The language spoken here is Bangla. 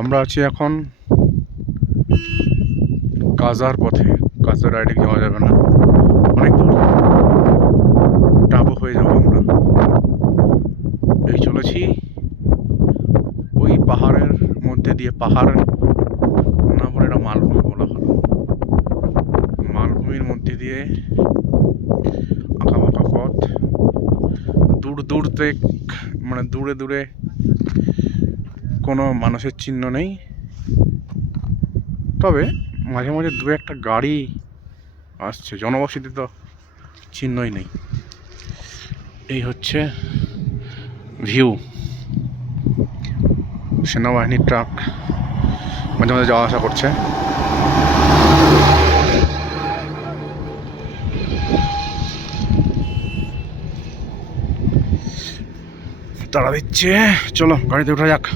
আমরা আছি এখন কাজার পথে। কাজা ডাইরেক্ট যাওয়া যাবে না, অনেক দূর, টাবু হয়ে যাবো আমরা। এই চলেছি ওই পাহাড়ের মধ্যে দিয়ে। পাহাড় না বলে এটা মালভূমি বলা হলো। মালভূমির মধ্যে দিয়ে আঁকাবাঁকা পথ, দূরতে মানে দূরে দূরে কোনো মানুষের চিহ্ন নেই, তবে মাঝে মাঝে দু একটা গাড়ি আসছে। জনবসতি তো চিহ্নই নেই। এই হচ্ছে ভিউ। সেনাবাহিনীর ট্রাক মাঝে মাঝে যাওয়া আসা করছে। তাড়া দিচ্ছে, চলো গাড়িতে ওঠা যাক।